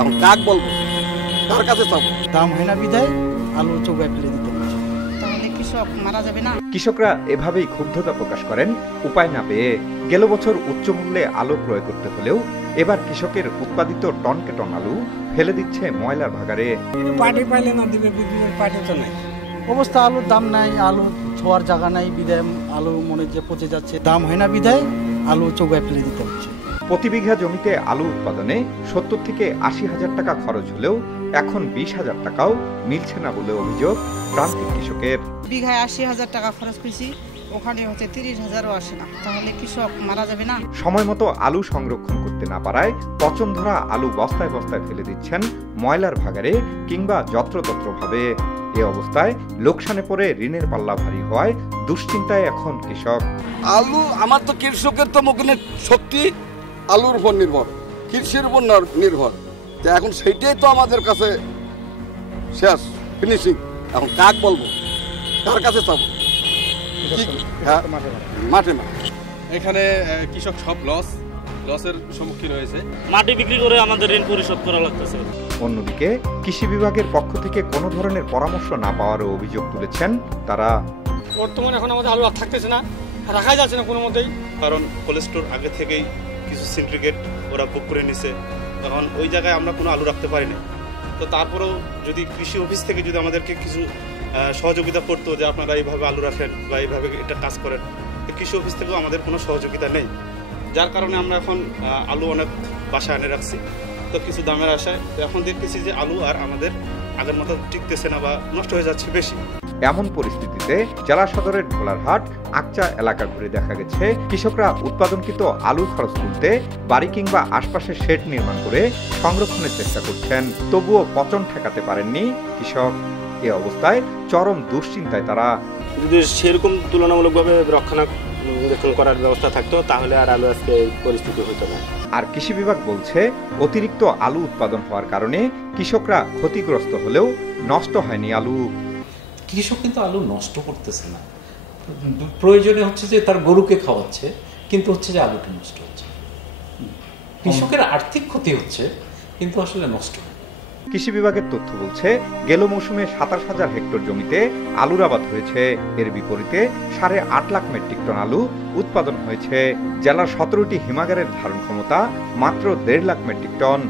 এখন কাক বলবো, কার কাছে চাবো? দাম হয় না বিধায় আলু চৌকায় ফেলে দিতে হচ্ছে। তাহলে কৃষক মারা যাবে না? কৃষকরা এভাবেই ক্ষুব্ধতা প্রকাশ করেন উপায় না পেয়ে। গেল বছর উচ্চ মূল্যে আলু ক্রয় করতে হলেও এবার কৃষকের উৎপাদিত টনকে টন আলু ফেলে দিচ্ছে ময়লার ভাগাড়ে। পাটি পাইলে না দিবে, বিক্রির পাটি তো নাই। অবস্থা আলুর দাম নাই, আলু ছোঁয়ার জায়গা নাই বিধায় আলু মনে যে পচে যাচ্ছে। দাম হয় না বিধায় আলু চৌকায় ফেলে দিতে হচ্ছে। প্রতি বিঘা জমিতে আলু উৎপাদনে 70 থেকে 80 হাজার টাকা খরচ হলেও এখন 20 হাজার টাকাও মিলছে না বলে অভিযোগ প্রান্তিক কৃষকের। বিঘায় 80,000 টাকা খরচ করেছি, ওখানে হচ্ছে 30,000ও আসে না। তাহলে কৃষক মারা যাবে না? সময় মতো আলু সংরক্ষণ করতে না পারায় পচন ধরা আলু বস্তায় বস্তায় ফেলে দিচ্ছেন ময়লার ভাগাড়ে কিংবা যত্রতত্রভাবে। এ অবস্থায় লোকসানে পড়ে ঋণের পাল্লা ভারী হওয়ায় দুশ্চিন্তায় এখন কৃষক। আলু আমার তো কৃষকের তো মুখে শক্তি আলুর উপর নির্ভর, কৃষির উপর নির্ভর। তো এখন সেইটাই তো আমাদের কাছে শেষ ফিনিশিং। এখন কাক বলবো, কার কাছে চাবো? মাঠে না। এখানে কৃষক সব লসের সম্মুখীন হয়েছে। মাটি বিক্রি করে আমাদের ঋণ পরিশোধ করা লাগতেছে। অন্যদিকে কৃষি বিভাগের পক্ষ থেকে কোনো ধরনের পরামর্শ না পাওয়ারও অভিযোগ তুলেছেন তারা। বর্তমানে এখন আমাদের আলু আর থাকতেছে না, রাখাই যাচ্ছে না কোনো মতেই। কারণ কোল্ড স্টোর আগে থেকেই কিছু সিন্ডিকেট ওরা বুক করে নিছে, তখন ওই জায়গায় আমরা কোনো আলু রাখতে পারি না। তো তারপরেও যদি কৃষি অফিস থেকে যদি আমাদেরকে কিছু সহযোগিতা করতো যে আপনারা এইভাবে আলু রাখেন বা এইভাবে এটা কাজ করেন, তো কৃষি অফিস থেকেও আমাদের কোনো সহযোগিতা নেই। যার কারণে আমরা এখন আলু অনেক বাসায় এনে রাখছি, তো কিছু দামের আশায়। এখন দেখতেছি যে আলু আর আমাদের আগের মতো টিকতেছে না বা নষ্ট হয়ে যাচ্ছে বেশি। এমন পরিস্থিতিতে জেলা সদরের ঢোলারহাট আকচা এলাকা ঘুরে দেখা গেছে কৃষকরা উৎপাদনকৃত আলু খরচ তুলতে বাড়ি কিংবা আশপাশে শেড নির্মাণ করে সংরক্ষণের চেষ্টা করছেন, তবুও পচন ঠেকাতে পারেননি কৃষক। এ অবস্থায় চরম দুশ্চিন্তায় তারা। যদি সেরকম তুলনামূলকভাবে রক্ষণাবেক্ষণ করার ব্যবস্থা থাকতো তাহলে আর আলু আজকে পরিস্থিতি হতো না। আর কৃষি বিভাগ বলছে অতিরিক্ত আলু উৎপাদন হওয়ার কারণে কৃষকরা ক্ষতিগ্রস্ত হলেও নষ্ট হয়নি আলু। কৃষক কিন্তু আলু নষ্ট করতেছে না, প্রয়োজনে হচ্ছে যে তার গরুকে খাওয়াচ্ছে, কিন্তু হচ্ছে যে আলুটা নষ্ট হচ্ছে। কৃষকের আর্থিক ক্ষতি হচ্ছে কিন্তু আসলে নষ্ট হয়। কৃষি বিভাগের তথ্য বলছে গেল মৌসুমে 27,000 হেক্টর জমিতে আলুর আবাদ হয়েছে। এর বিপরীতে 8.5 লাখ মেট্রিক টন আলু উৎপাদন হয়েছে। জেলার 17টি হিমাগারের ধারণ ক্ষমতা মাত্র 1.5 লাখ মেট্রিক টন।